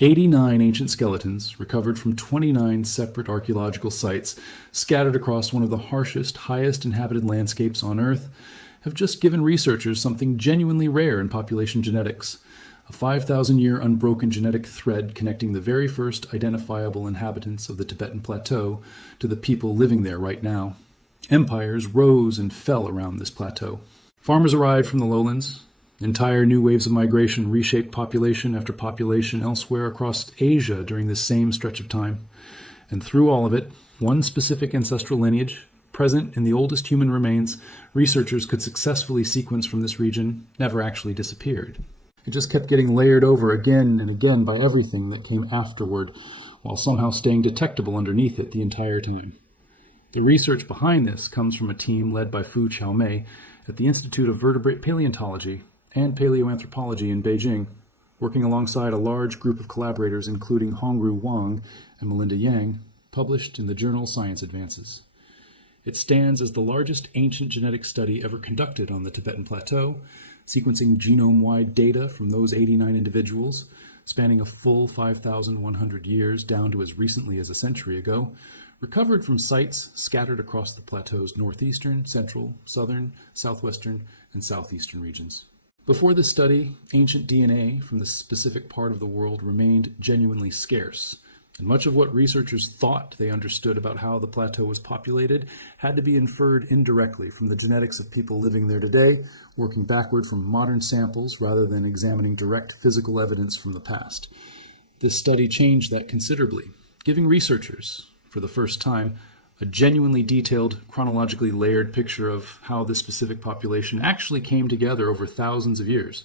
89 ancient skeletons, recovered from 29 separate archaeological sites, scattered across one of the harshest, highest inhabited landscapes on Earth, have just given researchers something genuinely rare in population genetics: a 5,000-year unbroken genetic thread connecting the very first identifiable inhabitants of the Tibetan Plateau to the people living there right now. Empires rose and fell around this plateau. Farmers arrived from the lowlands. Entire new waves of migration reshaped population after population elsewhere across Asia during this same stretch of time. And through all of it, one specific ancestral lineage, present in the oldest human remains researchers could successfully sequence from this region, never actually disappeared. It just kept getting layered over again and again by everything that came afterward, while somehow staying detectable underneath it the entire time. The research behind this comes from a team led by Fu Qiaomei at the Institute of Vertebrate Paleontology and Paleoanthropology in Beijing, working alongside a large group of collaborators including Hongru Wang and Melinda Yang, published in the journal Science Advances. It stands as the largest ancient genetic study ever conducted on the Tibetan Plateau, sequencing genome-wide data from those 89 individuals, spanning a full 5,100 years down to as recently as a century ago, recovered from sites scattered across the plateau's northeastern, central, southern, southwestern, and southeastern regions. Before this study, ancient DNA from this specific part of the world remained genuinely scarce, and much of what researchers thought they understood about how the plateau was populated had to be inferred indirectly from the genetics of people living there today, working backward from modern samples rather than examining direct physical evidence from the past. This study changed that considerably, giving researchers, for the first time, a genuinely detailed, chronologically layered picture of how this specific population actually came together over thousands of years.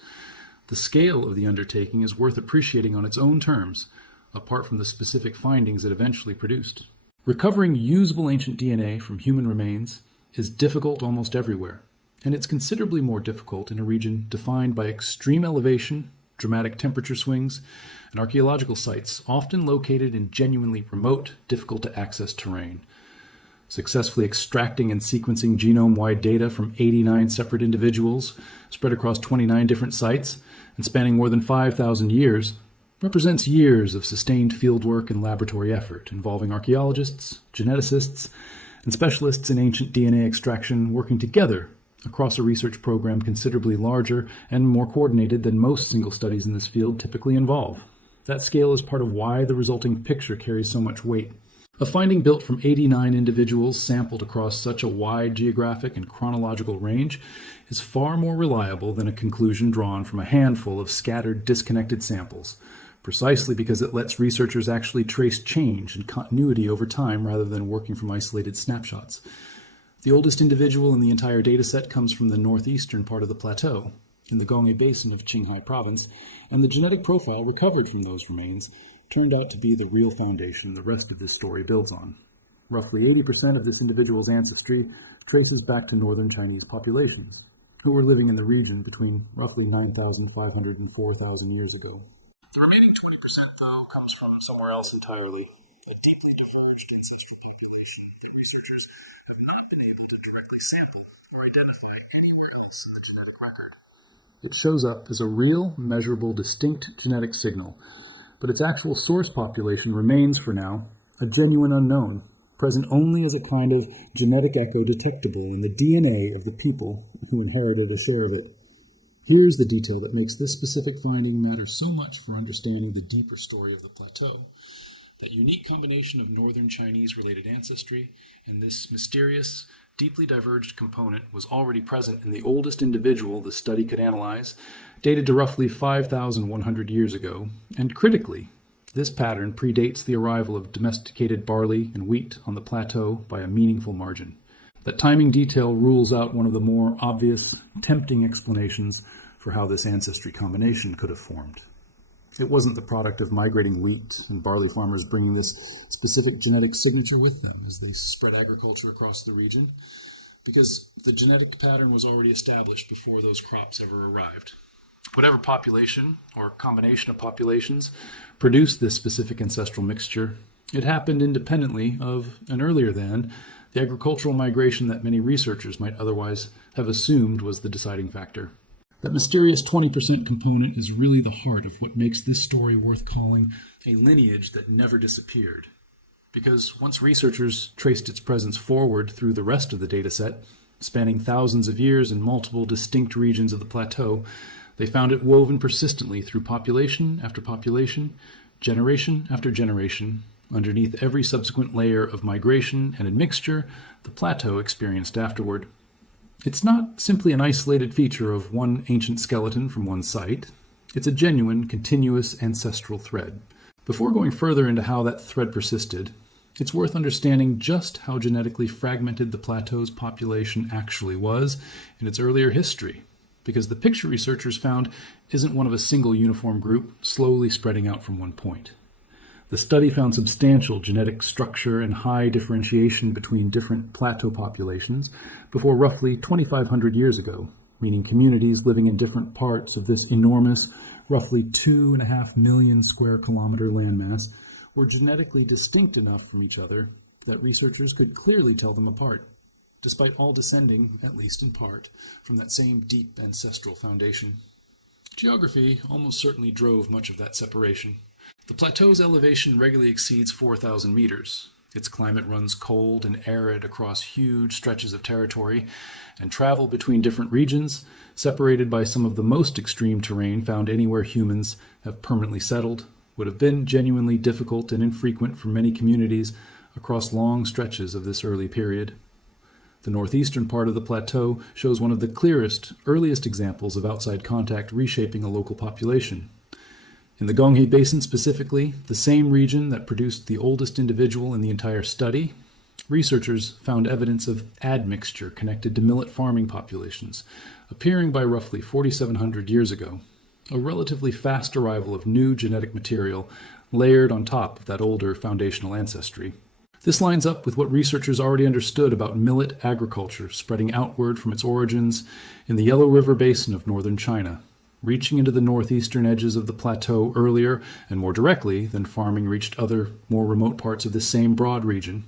The scale of the undertaking is worth appreciating on its own terms, apart from the specific findings it eventually produced. Recovering usable ancient DNA from human remains is difficult almost everywhere, and it's considerably more difficult in a region defined by extreme elevation, dramatic temperature swings, and archaeological sites often located in genuinely remote, difficult-to-access terrain. Successfully extracting and sequencing genome-wide data from 89 separate individuals spread across 29 different sites and spanning more than 5,000 years represents years of sustained fieldwork and laboratory effort involving archaeologists, geneticists, and specialists in ancient DNA extraction working together across a research program considerably larger and more coordinated than most single studies in this field typically involve. That scale is part of why the resulting picture carries so much weight. A finding built from 89 individuals sampled across such a wide geographic and chronological range is far more reliable than a conclusion drawn from a handful of scattered, disconnected samples, precisely because it lets researchers actually trace change and continuity over time rather than working from isolated snapshots. The oldest individual in the entire dataset comes from the northeastern part of the plateau, in the Gonghe Basin of Qinghai Province, and the genetic profile recovered from those remains turned out to be the real foundation the rest of this story builds on. Roughly 80% of this individual's ancestry traces back to northern Chinese populations, who were living in the region between roughly 9,500 and 4,000 years ago. The remaining 20%, though, comes from somewhere else entirely, a deeply diverged ancestral population that researchers have not been able to directly sample or identify anywhere else in the genetic record. It shows up as a real, measurable, distinct genetic signal, but its actual source population remains, for now, a genuine unknown, present only as a kind of genetic echo detectable in the DNA of the people who inherited a share of it. Here's the detail that makes this specific finding matter so much for understanding the deeper story of the plateau. That unique combination of northern Chinese-related ancestry and this mysterious, deeply diverged component was already present in the oldest individual the study could analyze, dated to roughly 5,100 years ago, and critically, this pattern predates the arrival of domesticated barley and wheat on the plateau by a meaningful margin. That timing detail rules out one of the more obvious, tempting explanations for how this ancestry combination could have formed. It wasn't the product of migrating wheat and barley farmers bringing this specific genetic signature with them as they spread agriculture across the region, because the genetic pattern was already established before those crops ever arrived. Whatever population, or combination of populations, produced this specific ancestral mixture, it happened independently of, and earlier than, the agricultural migration that many researchers might otherwise have assumed was the deciding factor. That mysterious 20% component is really the heart of what makes this story worth calling a lineage that never disappeared. Because once researchers traced its presence forward through the rest of the dataset, spanning thousands of years in multiple distinct regions of the plateau, they found it woven persistently through population after population, generation after generation, underneath every subsequent layer of migration and admixture the plateau experienced afterward. It's not simply an isolated feature of one ancient skeleton from one site. It's a genuine, continuous ancestral thread. Before going further into how that thread persisted, it's worth understanding just how genetically fragmented the plateau's population actually was in its earlier history, because the picture researchers found isn't one of a single uniform group slowly spreading out from one point. The study found substantial genetic structure and high differentiation between different plateau populations before roughly 2,500 years ago, meaning communities living in different parts of this enormous, roughly 2.5 million square kilometer landmass were genetically distinct enough from each other that researchers could clearly tell them apart, despite all descending, at least in part, from that same deep ancestral foundation. Geography almost certainly drove much of that separation. The plateau's elevation regularly exceeds 4,000 meters. Its climate runs cold and arid across huge stretches of territory, and travel between different regions, separated by some of the most extreme terrain found anywhere humans have permanently settled, would have been genuinely difficult and infrequent for many communities across long stretches of this early period. The northeastern part of the plateau shows one of the clearest, earliest examples of outside contact reshaping a local population. In the Gonghe Basin specifically, the same region that produced the oldest individual in the entire study, researchers found evidence of admixture connected to millet farming populations, appearing by roughly 4,700 years ago, a relatively fast arrival of new genetic material layered on top of that older foundational ancestry. This lines up with what researchers already understood about millet agriculture spreading outward from its origins in the Yellow River Basin of northern China, reaching into the northeastern edges of the plateau earlier and more directly than farming reached other, more remote parts of this same broad region.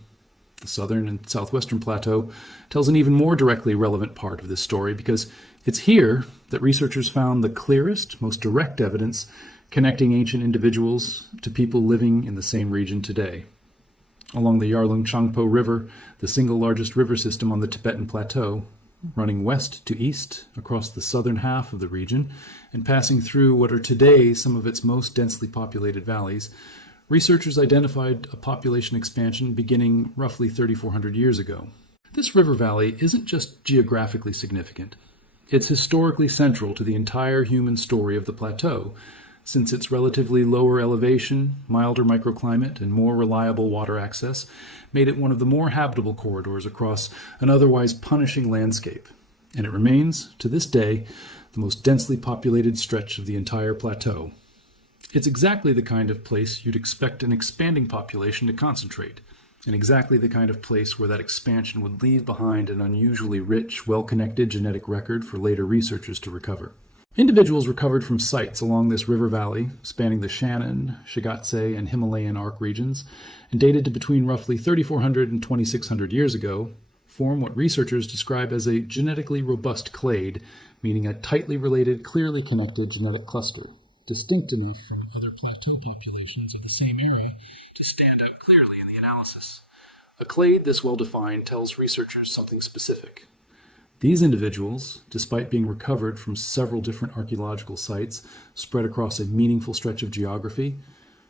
The southern and southwestern plateau tells an even more directly relevant part of this story because it's here that researchers found the clearest, most direct evidence connecting ancient individuals to people living in the same region today. Along the Yarlung Changpo River, the single largest river system on the Tibetan Plateau, running west to east across the southern half of the region and passing through what are today some of its most densely populated valleys, researchers identified a population expansion beginning roughly 3,400 years ago. This river valley isn't just geographically significant. It's historically central to the entire human story of the plateau, since its relatively lower elevation, milder microclimate, and more reliable water access made it one of the more habitable corridors across an otherwise punishing landscape, and it remains, to this day, the most densely populated stretch of the entire plateau. It's exactly the kind of place you'd expect an expanding population to concentrate, and exactly the kind of place where that expansion would leave behind an unusually rich, well-connected genetic record for later researchers to recover. Individuals recovered from sites along this river valley, spanning the Shannon, Shigatse, and Himalayan arc regions, and dated to between roughly 3,400 and 2,600 years ago, form what researchers describe as a genetically robust clade, meaning a tightly related, clearly connected genetic cluster, distinct enough from other plateau populations of the same era to stand out clearly in the analysis. A clade this well-defined tells researchers something specific. These individuals, despite being recovered from several different archaeological sites spread across a meaningful stretch of geography,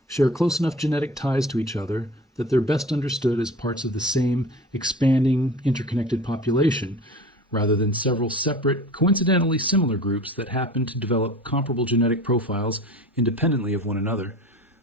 share close enough genetic ties to each other that they're best understood as parts of the same expanding, interconnected population, rather than several separate, coincidentally similar groups that happen to develop comparable genetic profiles independently of one another.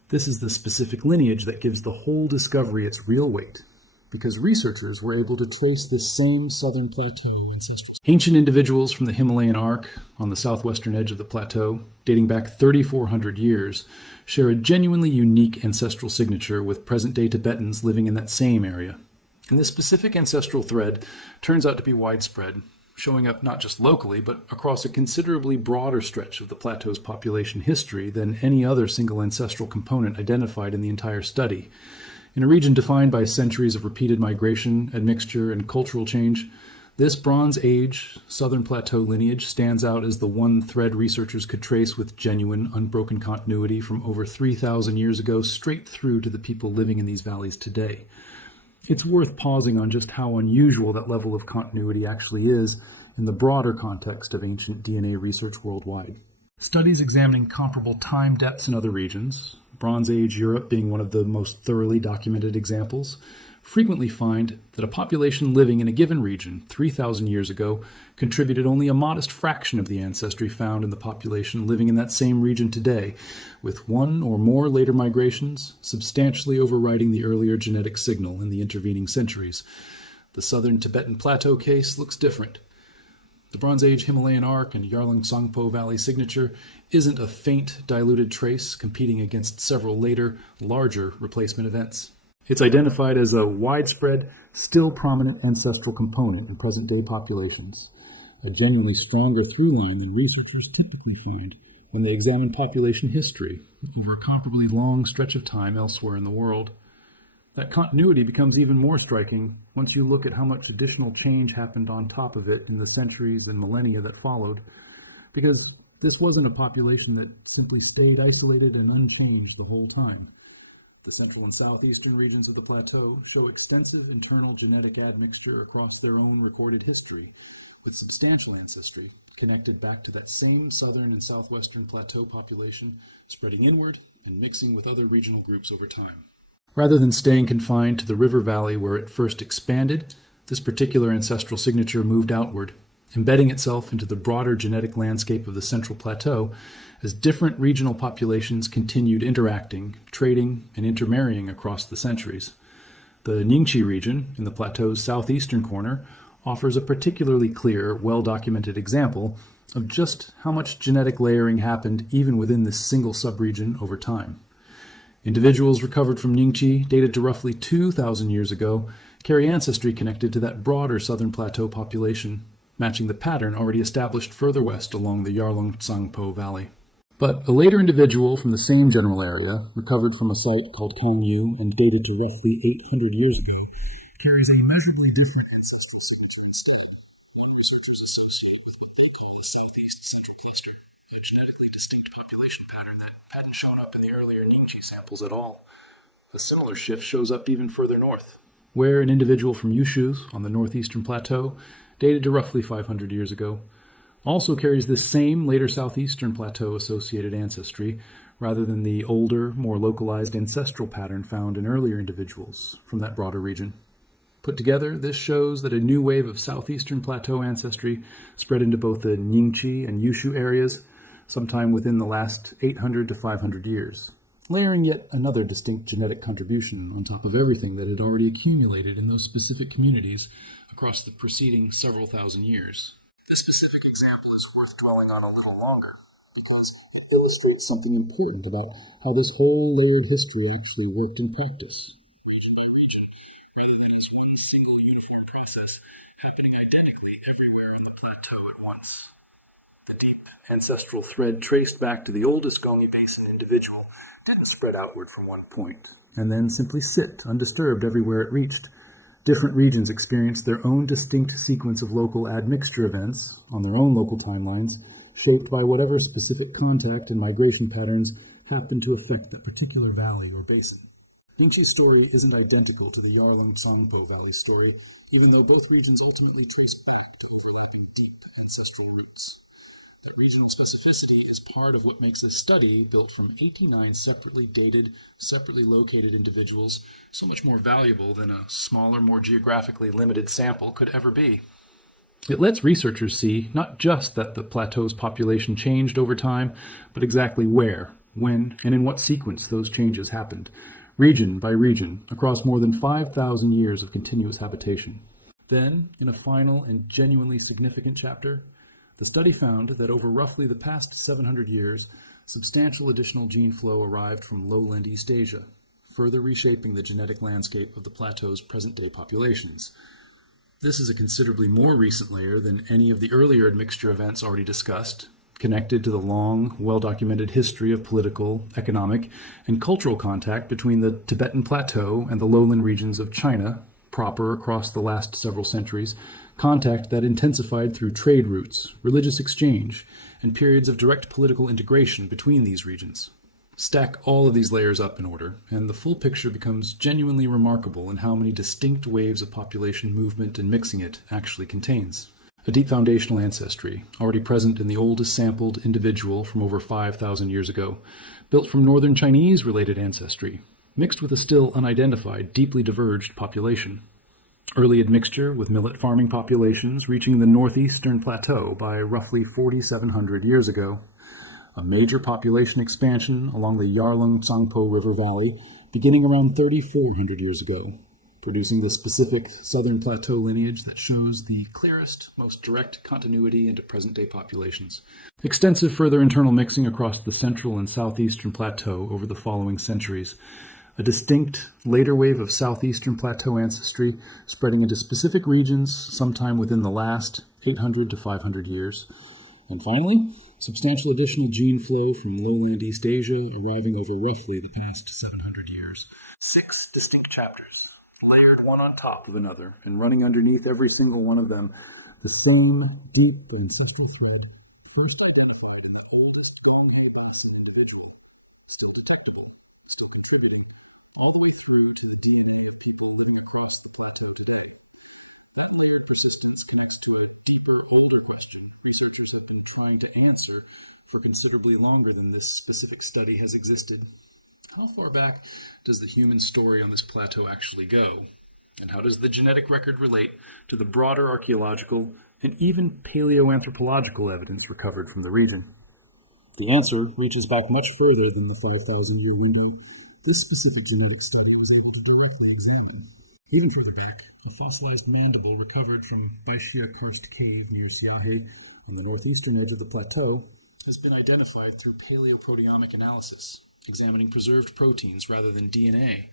This is the specific lineage that gives the whole discovery its real weight, because researchers were able to trace this same southern plateau ancestral. Ancient individuals from the Himalayan arc on the southwestern edge of the plateau, dating back 3,400 years, share a genuinely unique ancestral signature with present-day Tibetans living in that same area. And this specific ancestral thread turns out to be widespread, showing up not just locally, but across a considerably broader stretch of the plateau's population history than any other single ancestral component identified in the entire study. In a region defined by centuries of repeated migration, admixture, and cultural change, This Bronze Age Southern Plateau lineage stands out as the one thread researchers could trace with genuine, unbroken continuity from over 3,000 years ago straight through to the people living in these valleys today. It's worth pausing on just how unusual that level of continuity actually is in the broader context of ancient DNA research worldwide. Studies examining comparable time depths in other regions, Bronze Age Europe being one of the most thoroughly documented examples, frequently find that a population living in a given region 3,000 years ago contributed only a modest fraction of the ancestry found in the population living in that same region today, with one or more later migrations substantially overriding the earlier genetic signal in the intervening centuries. The southern Tibetan Plateau case looks different. The Bronze Age Himalayan arc and Yarlung Tsangpo Valley signature isn't a faint, diluted trace competing against several later, larger replacement events. It's identified as a widespread, still prominent ancestral component in present-day populations, a genuinely stronger through line than researchers typically find when they examine population history over a comparably long stretch of time elsewhere in the world. That continuity becomes even more striking once you look at how much additional change happened on top of it in the centuries and millennia that followed, because this wasn't a population that simply stayed isolated and unchanged the whole time. The central and southeastern regions of the plateau show extensive internal genetic admixture across their own recorded history, with substantial ancestry connected back to that same southern and southwestern plateau population, spreading inward and mixing with other regional groups over time. Rather than staying confined to the river valley where it first expanded, this particular ancestral signature moved outward, embedding itself into the broader genetic landscape of the central plateau as different regional populations continued interacting, trading, and intermarrying across the centuries. The Ningxi region, in the plateau's southeastern corner, offers a particularly clear, well-documented example of just how much genetic layering happened even within this single subregion over time. Individuals recovered from Ningxi, dated to roughly 2,000 years ago, carry ancestry connected to that broader southern plateau population, matching the pattern already established further west along the Yarlung Tsangpo Valley. But a later individual from the same general area, recovered from a site called Kangyu and dated to roughly 800 years ago, carries a measurably different ancestral sequence instead. Researchers associated with what they call the southeast central cluster, a genetically distinct population pattern that hadn't shown up in the earlier Ningxi samples at all. A similar shift shows up even further north, where an individual from Yushu on the northeastern plateau, dated to roughly 500 years ago, also carries this same later southeastern plateau-associated ancestry, rather than the older, more localized ancestral pattern found in earlier individuals from that broader region. Put together, this shows that a new wave of southeastern plateau ancestry spread into both the Ningxi and Yushu areas sometime within the last 800 to 500 years, layering yet another distinct genetic contribution on top of everything that had already accumulated in those specific communities across the preceding several thousand years. This specific example is worth dwelling on a little longer, because it illustrates something important about how this whole layered history actually worked in practice, region by region, rather than as one single uniform process happening identically everywhere in the plateau at once. The deep ancestral thread traced back to the oldest Gongi Basin individual didn't spread outward from one point, and then simply sit undisturbed everywhere it reached. Different regions experienced their own distinct sequence of local admixture events on their own local timelines, shaped by whatever specific contact and migration patterns happened to affect that particular valley or basin. Ningxi's story isn't identical to the Yarlung Tsangpo Valley story, even though both regions ultimately trace back to overlapping deep ancestral roots. That regional specificity is part of what makes a study built from 89 separately dated, separately located individuals so much more valuable than a smaller, more geographically limited sample could ever be. It lets researchers see not just that the plateau's population changed over time, but exactly where, when, and in what sequence those changes happened, region by region, across more than 5,000 years of continuous habitation. Then, in a final and genuinely significant chapter, the study found that over roughly the past 700 years, substantial additional gene flow arrived from lowland East Asia, further reshaping the genetic landscape of the plateau's present-day populations. This is a considerably more recent layer than any of the earlier admixture events already discussed, connected to the long, well-documented history of political, economic, and cultural contact between the Tibetan Plateau and the lowland regions of China, proper across the last several centuries, contact that intensified through trade routes, religious exchange, and periods of direct political integration between these regions. Stack all of these layers up in order, and the full picture becomes genuinely remarkable in how many distinct waves of population movement and mixing it actually contains. A deep foundational ancestry, already present in the oldest sampled individual from over 5,000 years ago, built from northern Chinese-related ancestry, mixed with a still unidentified, deeply diverged population. Early admixture with millet farming populations reaching the northeastern plateau by roughly 4,700 years ago. A major population expansion along the Yarlung-Tsangpo River Valley beginning around 3,400 years ago, producing the specific southern plateau lineage that shows the clearest, most direct continuity into present-day populations. Extensive further internal mixing across the central and southeastern plateau over the following centuries. A distinct later wave of southeastern plateau ancestry spreading into specific regions sometime within the last 800 to 500 years. And finally, substantial additional gene flow from lowland East Asia arriving over roughly the past 700 years. 6 distinct chapters, layered one on top of another, and running underneath every single one of them, the same deep ancestral thread, first identified in the oldest Gombe Basin individual, still detectable, still contributing, all the way through to the DNA of people living across the plateau today. That layered persistence connects to a deeper, older question researchers have been trying to answer for considerably longer than this specific study has existed. How far back does the human story on this plateau actually go? And how does the genetic record relate to the broader archaeological and even paleoanthropological evidence recovered from the region? The answer reaches back much further than the 5,000-year window this specific genetic study was able to directly examine. Even further back, a fossilized mandible recovered from Baishia Karst Cave near Siahe on the northeastern edge of the plateau has been identified through paleoproteomic analysis, examining preserved proteins rather than DNA,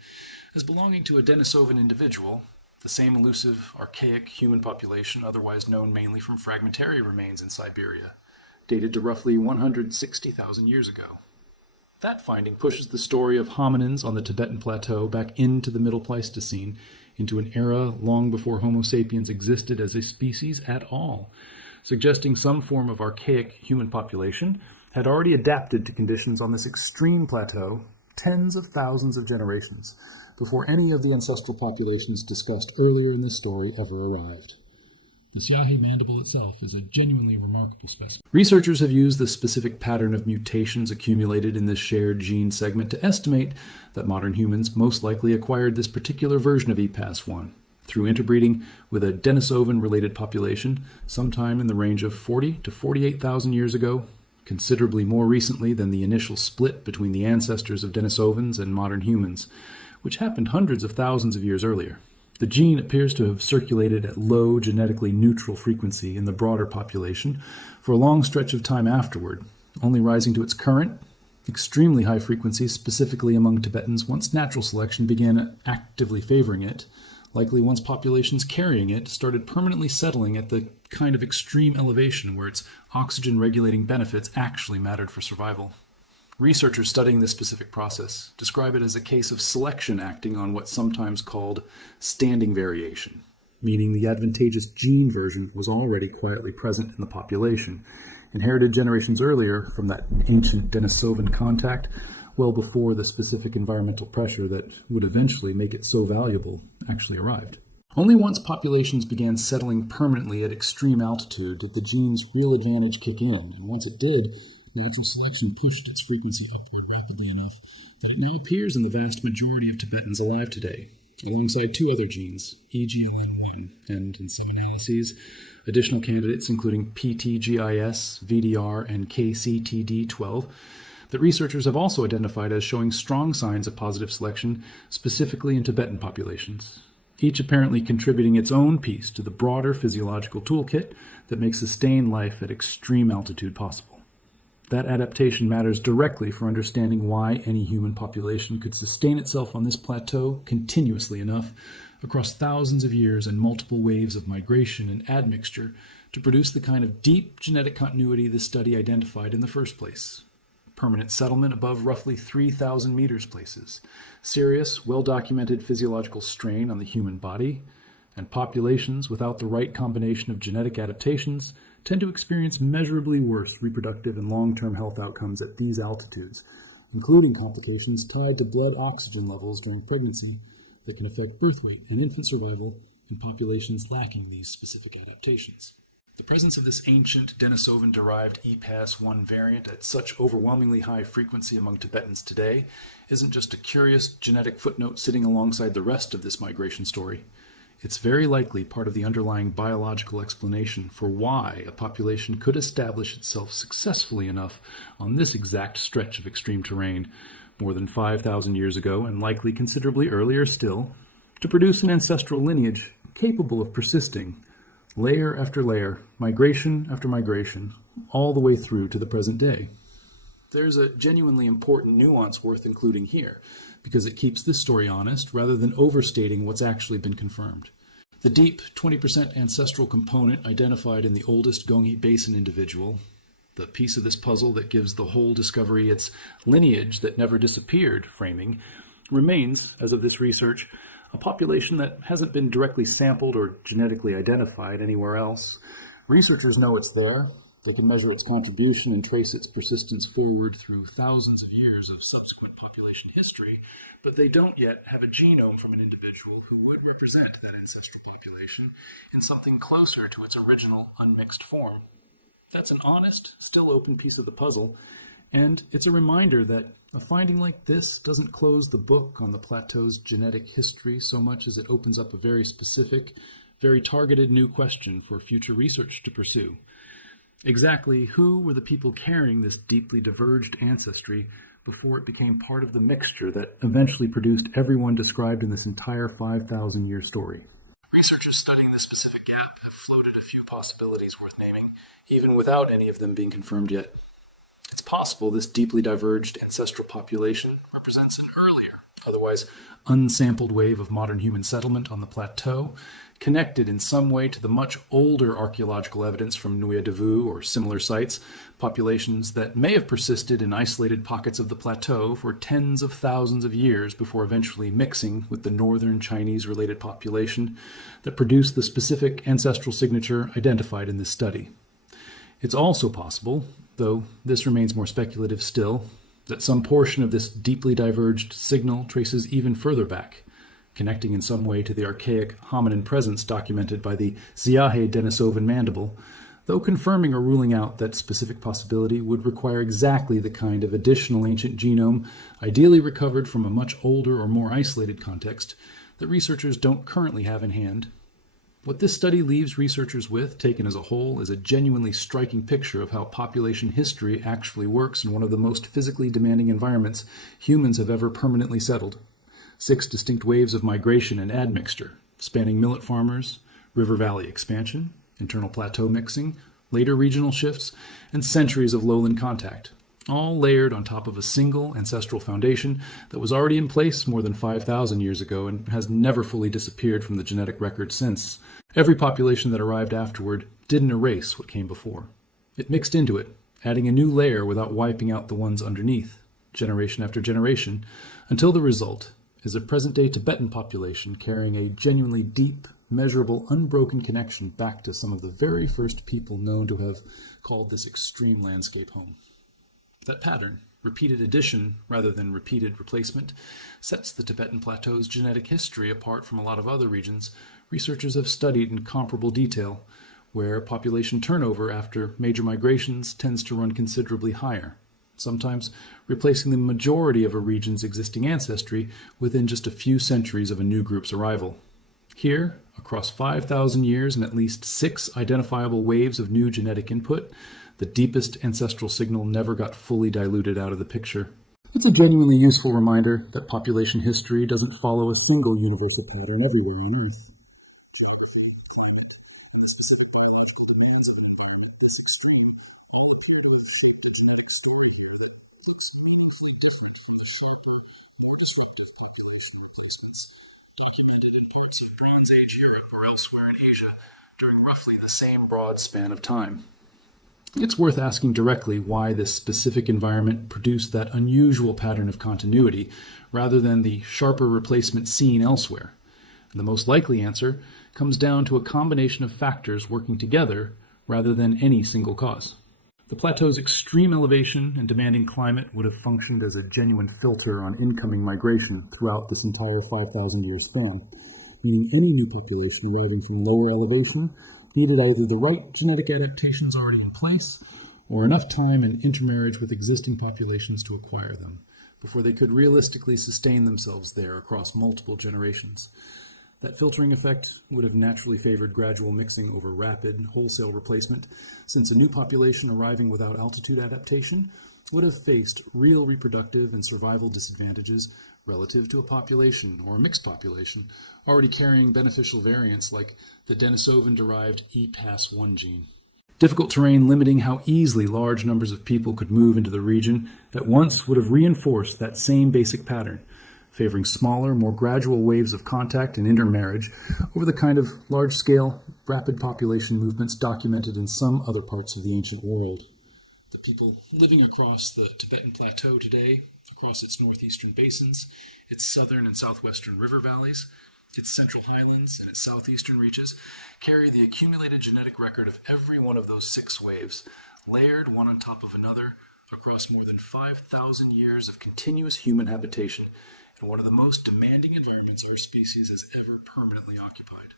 as belonging to a Denisovan individual, the same elusive, archaic human population otherwise known mainly from fragmentary remains in Siberia, dated to roughly 160,000 years ago. That finding pushes the story of hominins on the Tibetan Plateau back into the Middle Pleistocene, into an era long before Homo sapiens existed as a species at all, suggesting some form of archaic human population had already adapted to conditions on this extreme plateau tens of thousands of generations before any of the ancestral populations discussed earlier in this story ever arrived. The Siahe mandible itself is a genuinely remarkable specimen. Researchers have used the specific pattern of mutations accumulated in this shared gene segment to estimate that modern humans most likely acquired this particular version of EPAS1 through interbreeding with a Denisovan-related population sometime in the range of 40 to 48,000 years ago, considerably more recently than the initial split between the ancestors of Denisovans and modern humans, which happened hundreds of thousands of years earlier. The gene appears to have circulated at low genetically neutral frequency in the broader population for a long stretch of time afterward, only rising to its current, extremely high frequency specifically among Tibetans once natural selection began actively favoring it, likely once populations carrying it started permanently settling at the kind of extreme elevation where its oxygen-regulating benefits actually mattered for survival. Researchers studying this specific process describe it as a case of selection acting on what's sometimes called standing variation, meaning the advantageous gene version was already quietly present in the population, inherited generations earlier from that ancient Denisovan contact, well before the specific environmental pressure that would eventually make it so valuable actually arrived. Only once populations began settling permanently at extreme altitude did the gene's real advantage kick in, and once it did, natural selection pushed its frequency upward rapidly enough that it now appears in the vast majority of Tibetans alive today, alongside 2 other genes, EGLN1, and, in some analyses, additional candidates including PTGIS, VDR, and KCTD12, that researchers have also identified as showing strong signs of positive selection, specifically in Tibetan populations, each apparently contributing its own piece to the broader physiological toolkit that makes sustained life at extreme altitude possible. That adaptation matters directly for understanding why any human population could sustain itself on this plateau continuously enough across thousands of years and multiple waves of migration and admixture to produce the kind of deep genetic continuity this study identified in the first place. Permanent settlement above roughly 3,000 meters places, serious, well-documented physiological strain on the human body, and populations without the right combination of genetic adaptations tend to experience measurably worse reproductive and long-term health outcomes at these altitudes, including complications tied to blood oxygen levels during pregnancy that can affect birth weight and infant survival in populations lacking these specific adaptations. The presence of this ancient Denisovan-derived EPAS1 variant at such overwhelmingly high frequency among Tibetans today isn't just a curious genetic footnote sitting alongside the rest of this migration story. It's very likely part of the underlying biological explanation for why a population could establish itself successfully enough on this exact stretch of extreme terrain more than 5,000 years ago, and likely considerably earlier still, to produce an ancestral lineage capable of persisting layer after layer, migration after migration, all the way through to the present day. There's a genuinely important nuance worth including here, because it keeps this story honest rather than overstating what's actually been confirmed. The deep 20% ancestral component identified in the oldest Gyeonggi Basin individual, the piece of this puzzle that gives the whole discovery its lineage that never disappeared framing, remains, as of this research, a population that hasn't been directly sampled or genetically identified anywhere else. Researchers know it's there. They can measure its contribution and trace its persistence forward through thousands of years of subsequent population history, but they don't yet have a genome from an individual who would represent that ancestral population in something closer to its original unmixed form. That's an honest, still open piece of the puzzle, and it's a reminder that a finding like this doesn't close the book on the plateau's genetic history so much as it opens up a very specific, very targeted new question for future research to pursue. Exactly who were the people carrying this deeply diverged ancestry before it became part of the mixture that eventually produced everyone described in this entire 5,000-year story? Researchers studying this specific gap have floated a few possibilities worth naming, even without any of them being confirmed yet. It's possible this deeply diverged ancestral population represents an earlier, otherwise unsampled wave of modern human settlement on the plateau, connected in some way to the much older archaeological evidence from Nuya Davu or similar sites, populations that may have persisted in isolated pockets of the plateau for tens of thousands of years before eventually mixing with the northern Chinese-related population that produced the specific ancestral signature identified in this study. It's also possible, though this remains more speculative still, that some portion of this deeply diverged signal traces even further back, connecting in some way to the archaic hominin presence documented by the Ziahe Denisovan mandible, though confirming or ruling out that specific possibility would require exactly the kind of additional ancient genome, ideally recovered from a much older or more isolated context, that researchers don't currently have in hand. What this study leaves researchers with, taken as a whole, is a genuinely striking picture of how population history actually works in one of the most physically demanding environments humans have ever permanently settled. 6 distinct waves of migration and admixture, spanning millet farmers, river-valley expansion, internal plateau mixing, later regional shifts, and centuries of lowland contact, all layered on top of a single ancestral foundation that was already in place more than 5,000 years ago and has never fully disappeared from the genetic record since. Every population that arrived afterward didn't erase what came before. It mixed into it, adding a new layer without wiping out the ones underneath, generation after generation, until the result is a present-day Tibetan population carrying a genuinely deep, measurable, unbroken connection back to some of the very first people known to have called this extreme landscape home. That pattern, repeated addition rather than repeated replacement, sets the Tibetan Plateau's genetic history apart from a lot of other regions researchers have studied in comparable detail, where population turnover after major migrations tends to run considerably higher, sometimes replacing the majority of a region's existing ancestry within just a few centuries of a new group's arrival. Here, across 5,000 years and at least 6 identifiable waves of new genetic input, the deepest ancestral signal never got fully diluted out of the picture. It's a genuinely useful reminder that population history doesn't follow a single universal pattern everywhere on Earth. Same broad span of time. It's worth asking directly why this specific environment produced that unusual pattern of continuity rather than the sharper replacement seen elsewhere. And the most likely answer comes down to a combination of factors working together rather than any single cause. The plateau's extreme elevation and demanding climate would have functioned as a genuine filter on incoming migration throughout this entire 5,000-year span, meaning any new population arriving from lower elevation needed either the right genetic adaptations already in place or enough time and intermarriage with existing populations to acquire them before they could realistically sustain themselves there across multiple generations. That filtering effect would have naturally favored gradual mixing over rapid, wholesale replacement, since a new population arriving without altitude adaptation would have faced real reproductive and survival disadvantages relative to a population or a mixed population already carrying beneficial variants like the Denisovan-derived EPAS1 gene. Difficult terrain limiting how easily large numbers of people could move into the region at once would have reinforced that same basic pattern, favoring smaller, more gradual waves of contact and intermarriage over the kind of large-scale, rapid population movements documented in some other parts of the ancient world. The people living across the Tibetan Plateau today, across its northeastern basins, its southern and southwestern river valleys, its central highlands, and its southeastern reaches, carry the accumulated genetic record of every one of those 6 waves, layered one on top of another across more than 5,000 years of continuous human habitation in one of the most demanding environments our species has ever permanently occupied.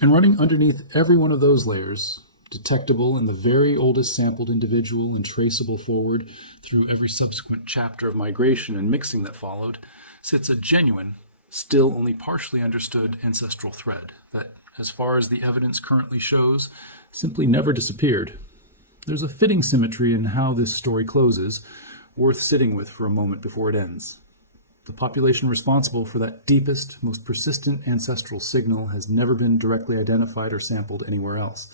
And running underneath every one of those layers, detectable in the very oldest sampled individual and traceable forward through every subsequent chapter of migration and mixing that followed, sits a genuine, still only partially understood ancestral thread that, as far as the evidence currently shows, simply never disappeared. There's a fitting symmetry in how this story closes, worth sitting with for a moment before it ends. The population responsible for that deepest, most persistent ancestral signal has never been directly identified or sampled anywhere else.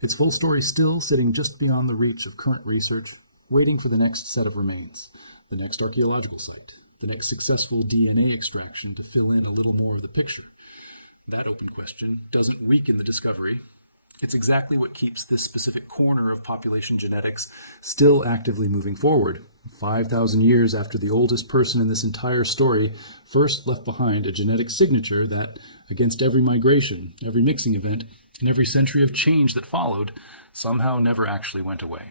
Its full story still sitting just beyond the reach of current research, waiting for the next set of remains, the next archaeological site, the next successful DNA extraction to fill in a little more of the picture. That open question doesn't weaken the discovery. It's exactly what keeps this specific corner of population genetics still actively moving forward, 5,000 years after the oldest person in this entire story first left behind a genetic signature that, against every migration, every mixing event, and every century of change that followed, somehow never actually went away.